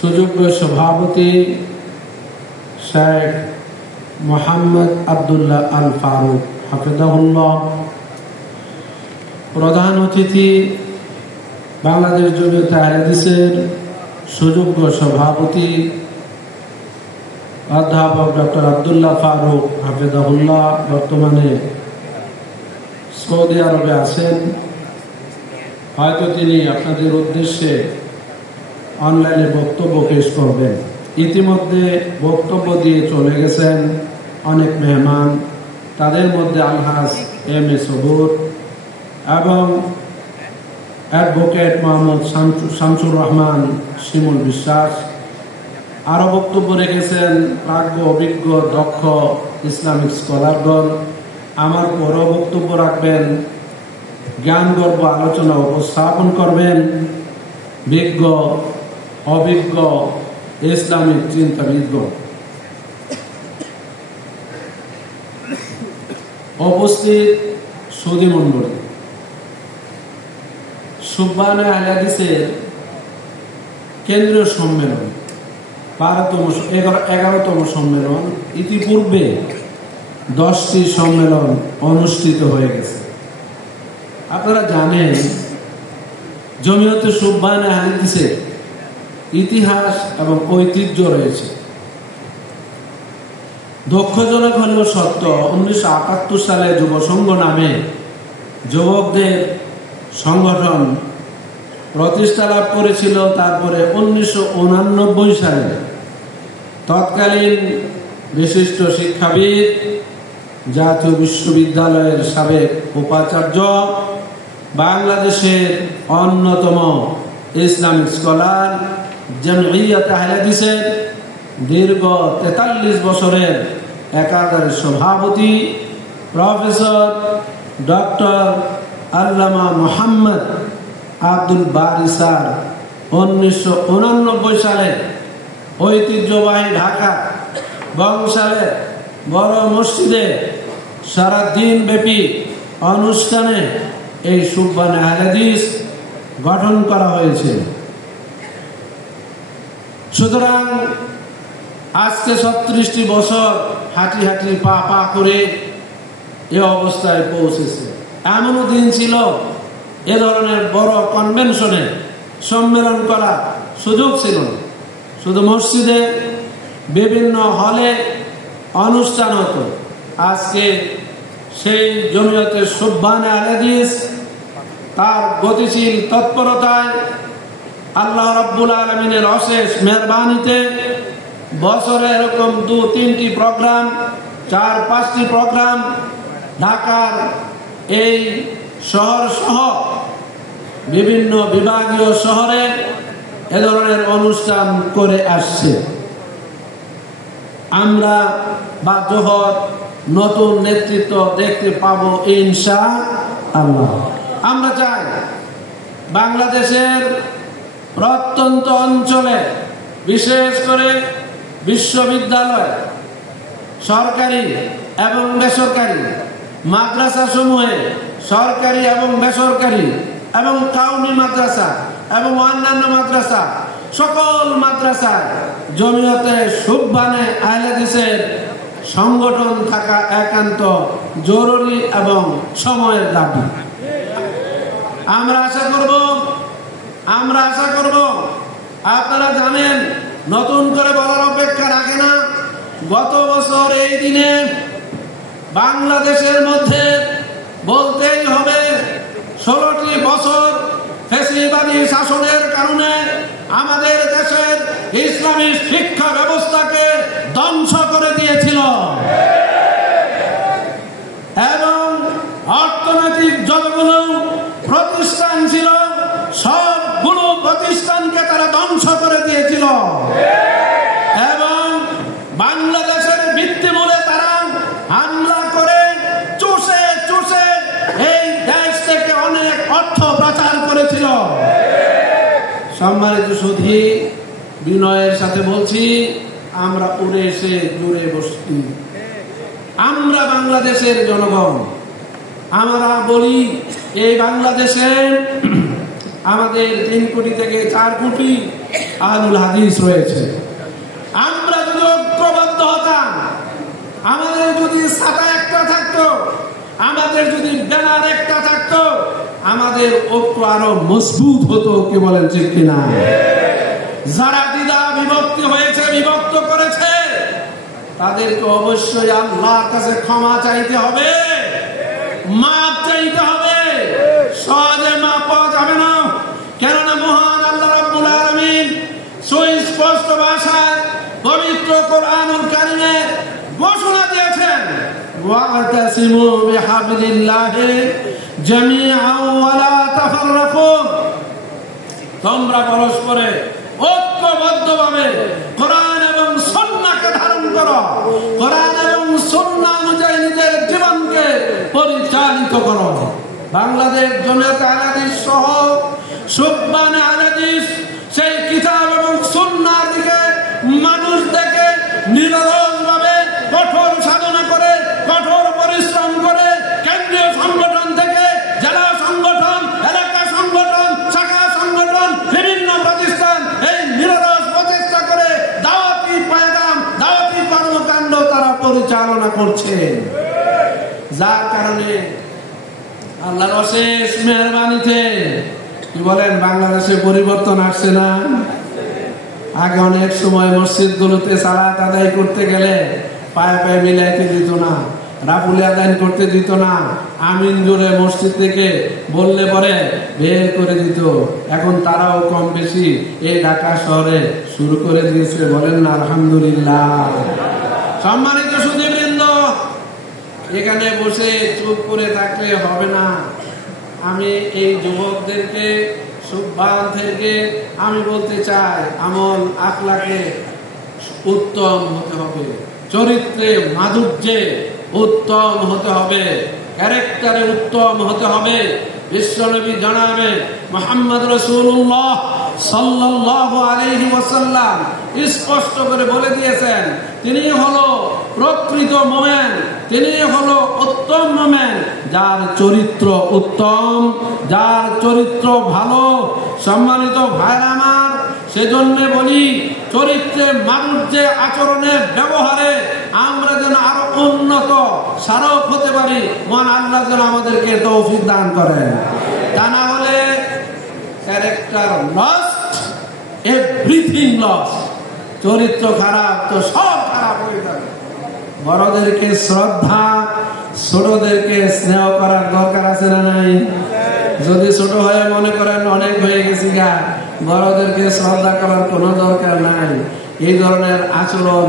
সুযোগ্য সভাপতি শেখ মোহাম্মদ আব্দুল্লাহ আল ফারুক হাফিজাহুল্লাহ, প্রধান অতিথি বাংলাদেশ জমিয়তে আহলে হাদিসের সুযোগ্য সভাপতি অধ্যাপক ডক্টর আব্দুল্লাহ ফারুক হাফিজাহুল্লাহ বর্তমানে সৌদি আরবে আছেন। হয়তো তিনি আপনাদের উদ্দেশ্যে অনলাইনে বক্তব্য পেশ করবেন। ইতিমধ্যে বক্তব্য দিয়ে চলে গেছেন অনেক মেহমান, তাদের মধ্যে আলহাজ এম এ সবুর এবং অ্যাডভোকেট মোহাম্মদ শামসুর রহমান শিমুল বিশ্বাস। আরও বক্তব্য রেখেছেন প্রাজ্ঞ, অভিজ্ঞ, দক্ষ ইসলামিক স্কলারগণ। আমার পরও বক্তব্য রাখবেন, জ্ঞানগর্ভ আলোচনা উপস্থাপন করবেন বিজ্ঞ, অভিজ্ঞ ইসলামিক চিন্তাবিদগণ। উপস্থিত সুধী মণ্ডলী, সুবহানে আহলে হাদিসের কেন্দ্রীয় সম্মেলন 11তম সম্মেলন, ইতিপূর্বে 10টি সম্মেলন অনুষ্ঠিত হয়ে গেছে। আপনারা জানেন জমিয়তে সুবহানে আহলে হাদিসের ইতিহাস এবং ঐতিহ্য রয়েছে। দুঃখজনক হলেও সত্য, 1978 সালে যুব সংঘ নামে যুবকদের সংগঠন প্রতিষ্ঠা লাভ করেছিল। তারপরে 1989 সালে তৎকালীন বিশিষ্ট শিক্ষাবিদ, জাতীয় বিশ্ববিদ্যালয়ের সাবেক উপাচার্য, বাংলাদেশের অন্যতম ইসলামিক স্কলার, জমিয়তে আহলে হাদিসের দীর্ঘ 43 বছরের একাধারে সভাপতি প্রফেসর ডক্টর আল্লামা মোহাম্মদ আব্দুল বারি স্যার 1989 সালে ঐতিহ্যবাহী ঢাকা বংশালে বড় মসজিদে সারা দিন ব্যাপী অনুষ্ঠানে এই সুবহানে আহলে হাদিস গঠন করা হয়েছে। সুতরাং আজকে 36টি বছর হাঁটি হাঁটি পা পা করে এ অবস্থায় পৌঁছেছে। এমনও দিন ছিল এ ধরনের বড় কনভেনশনে সম্মেলন করা সুযোগ ছিল না, শুধু মসজিদে বিভিন্ন হলে অনুষ্ঠান হতো। আজকে সেই জমিয়তে সুবহানে আহলে হাদিস তার গতিশীল তৎপরতায় আল্লাহ রাব্বুল আলামিনের অশেষ মেহেরবানিতে বছরে এরকম 2-3টি প্রোগ্রাম, 4-5টি প্রোগ্রাম ঢাকার এই শহর সহ বিভিন্ন বিভাগীয় শহরে এ ধরনের অনুষ্ঠান করে আসছে। আমরা বাধ্যহর নতুন নেতৃত্ব দেখতে পাবো ইনশাআল্লাহ। আমরা চাই বাংলাদেশের প্রত্যন্ত অঞ্চলে, বিশেষ করে বিশ্ববিদ্যালয়, সরকারি এবং বেসরকারি মাদ্রাসা সমূহে, সরকারি এবং বেসরকারি এবং কাউমি মাদ্রাসা এবং অন্যান্য মাদ্রাসা, সকল মাদ্রাসায় জমিয়তে সুবহানে আহলে হাদিসের সংগঠন থাকা একান্ত জরুরি এবং সময়ের দাবি। আমরা আশা করব আপনারা জানেন, নতুন করে বলার অপেক্ষা রাখে না, গত বছর এই দিনে বাংলাদেশের মধ্যে বলতেই হবে 16টি বছর ফ্যাসিবাদী শাসনের কারণে আমাদের দেশের ইসলামী শিক্ষা ব্যবস্থাকে ধ্বংস করে দিয়েছিল এবং অর্থনৈতিক যতগুলো প্রতিষ্ঠান ছিল সবগুলো প্রতিষ্ঠানকে তারা ধ্বংস করে দিয়েছিল এবং বাংলাদেশের ভিত্তিমূলে তারা হামলা করে চুষে চুষে এই দেশ থেকে অনেক অর্থ পাচার করেছিল। সম্মানিত সুধী, বিনয়ের সাথে বলছি, আমরা উড়ে এসে জুড়ে বসছি। আমরা বাংলাদেশের জনগণ, আমরা বলি এই বাংলাদেশে আমাদের 3 কোটি থেকে 4 কোটি আহলুল হাদিস রয়েছে। আমরা যদি ঐক্যবদ্ধ হতাম, আমাদের যদি ছাতা একটা থাকতো, আমাদের যদি ব্যানার একটা থাকতো, আমাদের ঐক্য আরো মজবুত হতো। কি বলেন ঠিক কিনা? যারা দ্বিধা বিভক্তি হয়েছে, বিভক্ত করেছে, তাদেরকে অবশ্যই আল্লাহর কাছে ক্ষমা চাইতে হবে, মাপ চাইতে হবে। সহজে মাপ পাওয়া যাবে না, কেননা মহান আল্লাহ রাব্বুল আলামিন সুস্পষ্ট ভাষায় পবিত্র কোরআনুল কারীমে ঘোষণা দিয়েছেন, ওয়া'তাসিমু বিহাবলিল্লাহি জামিআন ওয়া লা তাফাররাকু। তোমরা পরস্পরে ঐক্যবদ্ধভাবে কোরআন এবং সুন্নাহকে ধারণ করো, কোরআন এবং সুন্নাহ অনুযায়ী নিজের জীবনকে পরিচালিত করো। বাংলাদেশ জমিয়তে আহলে হাদিস সহ সুবহানে আহলে হাদিস সেই কিতাব এবং সুন্নাহর দিকে মানুষদেরকে নিরলসভাবে কঠোর সাধনা করে, কঠোর পরিশ্রম করে, কেন্দ্রীয় সংগঠন থেকে জেলা সংগঠন, এলাকা সংগঠন, শাখা সংগঠন, বিভিন্ন প্রতিষ্ঠান এই নিরলস প্রচেষ্টা করে দাওয়াতি পয়গাম, দাওয়াতি কর্মকাণ্ড তারা পরিচালনা করছে। যার কারণে আল্লাহর অশেষ মেহেরবানিতে কি বলেন, বাংলাদেশে পরিবর্তন আসছে না? আগে অনেক সময় মসজিদগুলোতে সালাত আদায় করতে গেলে পায়ে পায়ে মিলাইতে দিত না, রাফুলে আদায় করতে দিত না, আমিন জোরে মসজিদ থেকে বললে পরে বের করে দিত। এখন তারাও কম বেশি এই ঢাকা শহরে শুরু করে দিয়েছে। বলেন না আলহামদুলিল্লাহ। সম্মানিত সুধীবৃন্দ, এখানে বসে চুপ করে থাকলে হবে না। আমি এই যুবকদেরকে, সুবহানদেরকে আমি বলতে চাই, আমল আখলাকে উত্তম হতে হবে, চরিত্রে মাধুর্যে উত্তম হতে হবে, ক্যারেক্টারে উত্তম হতে হবে। বিশ্বনবী জানাবেন, মুহাম্মদ রাসূলুল্লাহ সাল্লাল্লাহু আলাইহি ওয়াসাল্লাম স্পষ্ট করে বলে দিয়েছেন, তিনি হলো প্রকৃত মুমিন, তিনি হলো উত্তম মুমিন যার চরিত্র উত্তম, যার চরিত্র ভালো। সম্মানিত ভাইরা আমার, সেজন্য বলি, চরিত্রে, মাধুর্যে, আচরণে, ব্যবহারে আমরা যেন আরো উন্নত সারক হতে পারি। মহান আল্লাহ যেন আমাদেরকে তৌফিক দান করেন। তা না হলে ক্যারেক্টার লস্ট, এভরিথিং লস্ট। চরিত্র খারাপ তো সব খারাপ হয়ে যাবে। বড়দেরকে শ্রদ্ধা, ছোটদেরকে স্নেহ করার দরকার আছে না নাই? যদি ছোট হয়ে মনে করেন অনেক হয়ে গেছি গা, বড়দেরকে শ্রদ্ধা করার কোনো দরকার নাই। এই ধরনের আচরণ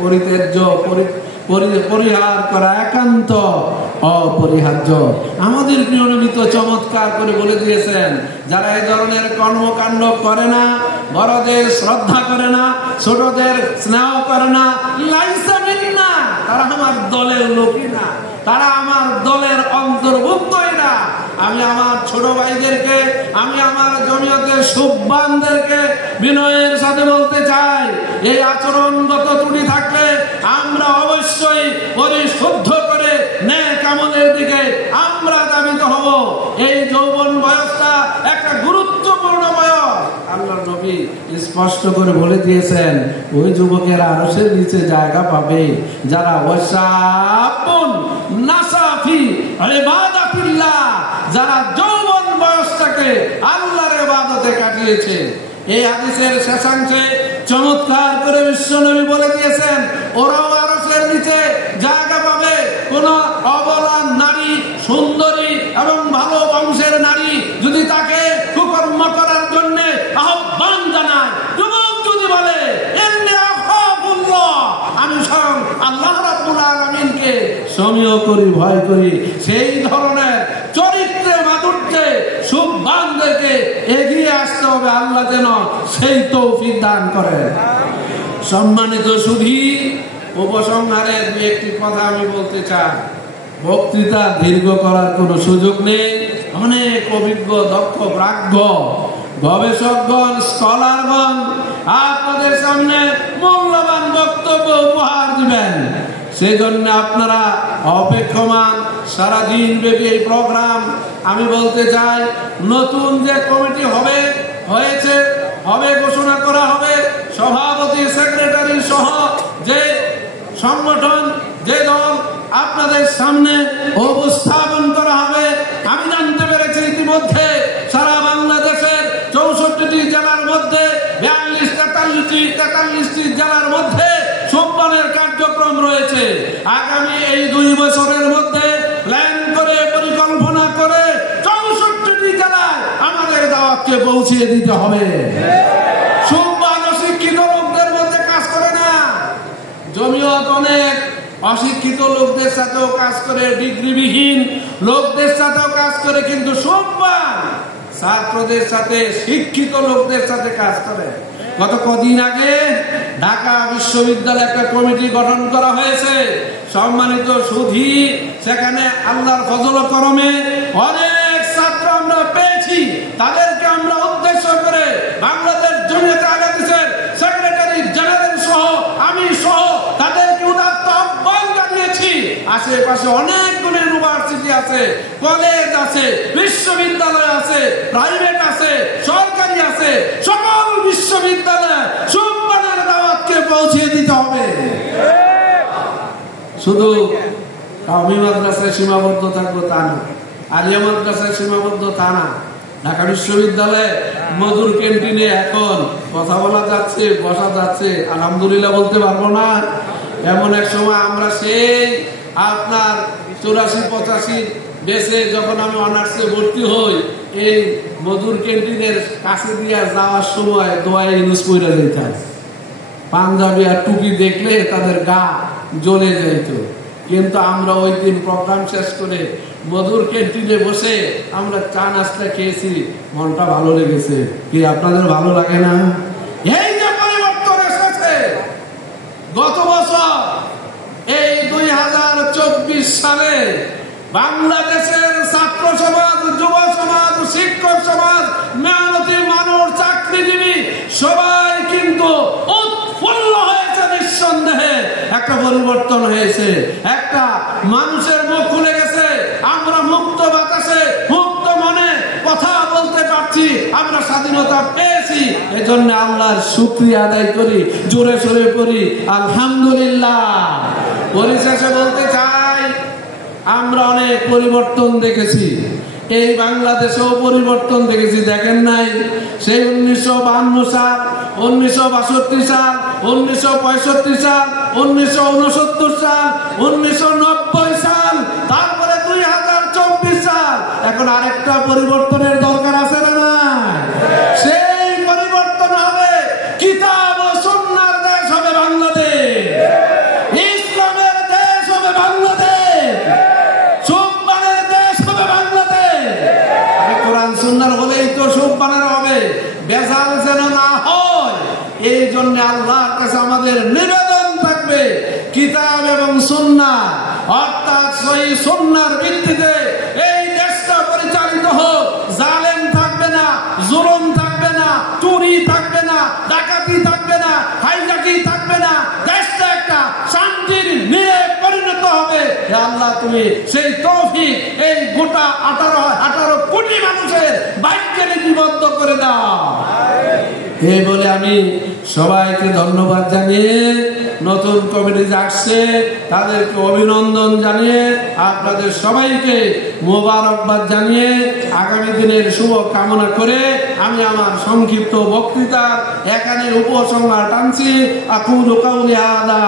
পরিত্যাজ্য, পরিহার করা একান্ত অপরিহার্য। আমাদের প্রিয় নবী তো চমৎকার করে বলে দিয়েছেন, যারা এই ধরনের কর্মকাণ্ড করে না, বড়দের শ্রদ্ধা করে না, ছোটদের স্নেহ করে না, লাইসা মিন্না, তারা আমার দলের লোকই না, তারা আমার দলের অন্তর্ভুক্তই না। আমি আমার ছোট ভাইদেরকে, আমি আমার জমিয়তের সুবহানদেরকে বিনয়ের সাথে বলতে চাই, এই আচরণগত ত্রুটি থাকলে আমরা অবশ্যই পরিশুদ্ধ করে নেক আমলের দিকে আমরা ধাবিত হব। এই যৌবন বয়সটা একটা গুরুত্বপূর্ণ বয়স। আল্লাহর নবী স্পষ্ট করে বলে দিয়েছেন, ওই যুবকেরা আরশের নিচে জায়গা পাবে যারা ওয়াসাবুন নাসাফি ইবাদাতিল্লাহ, যারা যৌবন বয়সটাকে আল্লাহর ইবাদতে কাটিয়েছে। এই হাদিসের শেষাংশে চমৎকার করে বিশ্বনবী বলে দিয়েছেন, ওরাও আরশের নিচে জায়গা পাবে। কোন অবলা নারী, সুন্দরী এবং ভালো বংশের নারী যদি তাকে কুকর্ম করার জন্য আহ্বান জানায়, যুবক যদি বলে আমি স্বয়ং আল্লাহ রাব্বুল আলামিনকে সমীহ করি, ভয় করি, সেই ধরনের চরিত্রে মাধুর্যে সুবহানদেরকে এগিয়ে আসতে হবে। আল্লাহ যেন সেই তৌফিক দান করেন। সম্মানিত সুধী, উপসংহারে দুই একটি কথা আমি বলতে চাই। বক্তৃতা দীর্ঘ করার কোনো সুযোগ নেই। অনেক অভিজ্ঞ, দক্ষ, প্রাজ্ঞ গবেষকগণ, স্কলারগণ আপনাদের সামনে মূল্যবান বক্তব্য উপহার দিবেন। সেজন্য আপনারা অপেক্ষমান। সারাদিন ব্যাপী এই প্রোগ্রাম। আমি বলতে চাই, নতুন যে কমিটি হয়েছে, হবে ঘোষণা করা হবে। সভাপতি, সেক্রেটারি সহ যে সংগঠন, যে দল আপনাদের সামনে উপস্থাপন করা হবে। আমি জানতে পেরেছি ইতিমধ্যে সারা বাংলাদেশের 64টি জেলার মধ্যে 43টি জেলার মধ্যে সম্মানের কার্যক্রম রয়েছে। আগামী এই 2 বছরের মধ্যে প্ল্যান করে, পরিকল্পনা করে 64টি জেলায় আমাদের দাওয়াতকে পৌঁছিয়ে দিতে হবে। সম্মান অশিক্ষিত লোকদের মধ্যে কাজ করে না, জমিয়ত অনেক অশিক্ষিত লোকদের সাথেও কাজ করে, ডিগ্রিবিহীন লোকদের সাথেও কাজ করে, কিন্তু সম্মান ছাত্রদের সাথে, শিক্ষিত লোকদের সাথে কাজ করে। গত কদিন আগে ঢাকা বিশ্ববিদ্যালয়ে একটা কমিটি গঠন করা হয়েছে। সম্মানিত সুধী, সেখানে আল্লাহর ফজল ও করমে অনেক ছাত্র আমরা পেয়েছি। তাদেরকে আমরা উদ্দেশ্য করে বাংলাদেশ জমিয়তে আহলে হাদিসের সেক্রেটারি জেনারেল সহ, আমি সহ তাদেরকে উদাত্ত আহ্বান জানিয়েছি। আশেপাশে অনেকগুলো ইউনিভার্সিটি আছে, কলেজ আছে, বিশ্ববিদ্যালয় আছে, প্রাইভেট আছে, সরকারি আছে, সকল বিশ্ববিদ্যালয়ে সম্মানের দাওয়াতকে পৌঁছে দিতে হবে। শুধু কওমি মাদ্রাসায় সীমাবদ্ধ থাকবো তা না, আলিয়া মাদ্রাসায় সীমাবদ্ধ তা না। ঢাকা বিশ্ববিদ্যালয়ে মধুর ক্যান্টিনে এখন কথা বলা যাচ্ছে, বসা যাচ্ছে, আলহামদুলিল্লাহ বলতে পারবো না। এমন এক সময় আমরা সেই আপনার 84-85 বেসে যখন আমি অনার্সে ভর্তি হই, এই মধুর ক্যান্টিনের কাছে দিয়ে যাওয়ার সময় দোয়ায় ইউনুস পইরা যেতাম। পাঞ্জাবি আর টুপি দেখলে তাদের গা জ্বলে যেত। কিন্তু আমরা ওই দিন প্রোগ্রাম শেষ করে মধুর ক্যান্টিনে বসে আমরা চা নাস্তা খেয়েছি, মনটা ভালো লেগেছে। কি আপনাদের ভালো লাগে না? এই যে পরিবর্তন এসেছে গত বছর, এই 2024 সালে বাংলাদেশের ছাত্র সমাজ, যুব সমাজ, শিক্ষক সমাজ, মেহনতি মানুষ, চাকরিজীবী সবাই কিন্তু উৎফুল্ল হয়েছে। নিঃসন্দেহে একটা পরিবর্তন হয়েছে, একটা মানুষের মুখ খুলে গেছে। আমরা মুক্ত বাতাসে, মুক্ত মনে কথা বলতে পারছি, আমরা স্বাধীনতা পেয়েছি। এজন্য আল্লাহর শুকরিয়া আদায় করি, জোরে সোরে করি আলহামদুলিল্লাহ। পরিশেষে বলতে চাই, আমরা অনেক পরিবর্তন দেখেছি, এই বাংলাদেশেও পরিবর্তন দেখেছি। দেখেন নাই সেই 1952 সাল, 1962 সাল, 1965 সাল, 1969 সাল, 1990 সাল, তারপরে 2024 সাল। এখন আরেকটা পরিবর্তনের দরকার আছে না? সেই পরিবর্তন হবে, কিতাব ও সুন্নাহর দেশ হবে বাংলাদেশ, ইসলামের দেশ হবে বাংলাদেশ, সম্মানের দেশ হবে বাংলাদেশ। কোরআন সুন্নাহর হলেই তো সম্মানের হবে, বেজাল যেন না হয়। এই জন্য আল্লাহর কাছে আমাদের নিবেদন থাকবে, কিতাব এবং সুন্নাহ, অর্থাৎ সহিহ সুন্নাহর ভিত্তিতে এই দেশটা পরিচালিত হোক। জালেম থাকবে না, জুলুম থাকবে না, চুরি থাকবে না, ডাকাতি থাকবে না, হাইজাকি থাকবে না। দেশটা একটা শান্তির নিয়ে পরিণত হবে। আল্লাহ তুমি সেই তৌফিক এই গোটা 18 কোটি মানুষের ভাগ্যে লিপিবদ্ধ করে দাও। এই বলে আমি সবাইকে ধন্যবাদ জানিয়ে, নতুন কমিটি আসছে তাদেরকে অভিনন্দন জানিয়ে, আপনাদের সবাইকে মোবারকবাদ জানিয়ে, আগামী দিনের শুভ কামনা করে আমি আমার সংক্ষিপ্ত বক্তৃতা এখানে উপসংহার টানছি। আকুলু কাউলি হাযা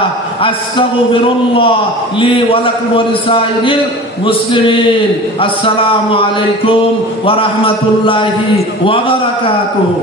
আস্তাগফিরুল্লাহ লি ওয়া লাকুম ওয়া লিসাইরিল মুসলিমিন। আসসালামু আলাইকুম ওয়া রাহমাতুল্লাহি ওয়া বারাকাতুহু।